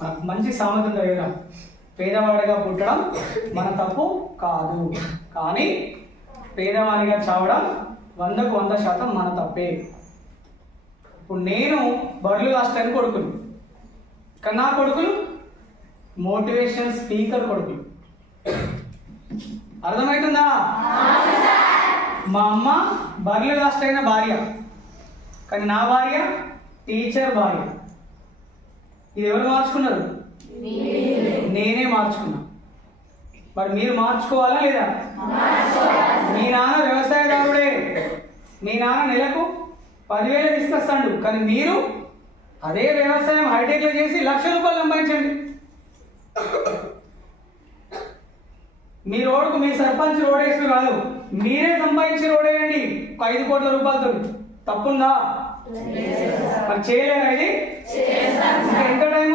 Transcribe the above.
మనకు మంచి సామెత ఉంది కదా, పేదవాడిగా పుట్టడం మన తప్పు కాదు, కానీ పేదవాడిగా చావడం 100% మన తప్పే. ఇప్పుడు నేను బడులు కాస్టానికి కొడుకులు, కానీ నా కొడుకులు మోటివేషనల్ స్పీకర్ కొడుకులు. అర్థమవుతుందా? మా అమ్మ బర్రెలు కాస్టైన భార్య, కానీ నా భార్య టీచర్ భార్య. ఇది ఎవరు మార్చుకున్నారు? నేనే మార్చుకున్నా. మరి మీరు మార్చుకోవాలా లేదా? మీ నాన్న వ్యవసాయదారుడే, మీ నాన్న నెలకు 10,000 తీసుకొస్తాడు, కానీ మీరు అదే వ్యవసాయం హైటెక్లో చేసి ₹1,00,000 సంపాదించండి. మీ రోడ్డుకు మీ సర్పంచ్ రోడ్ వేసి కాదు, మీరే సంపాదించి రోడ్ వేయండి 5 కోట్ల రూపాయలతో. తప్పుందా? మరి చేయలేరా ఇది? ఎంత టైం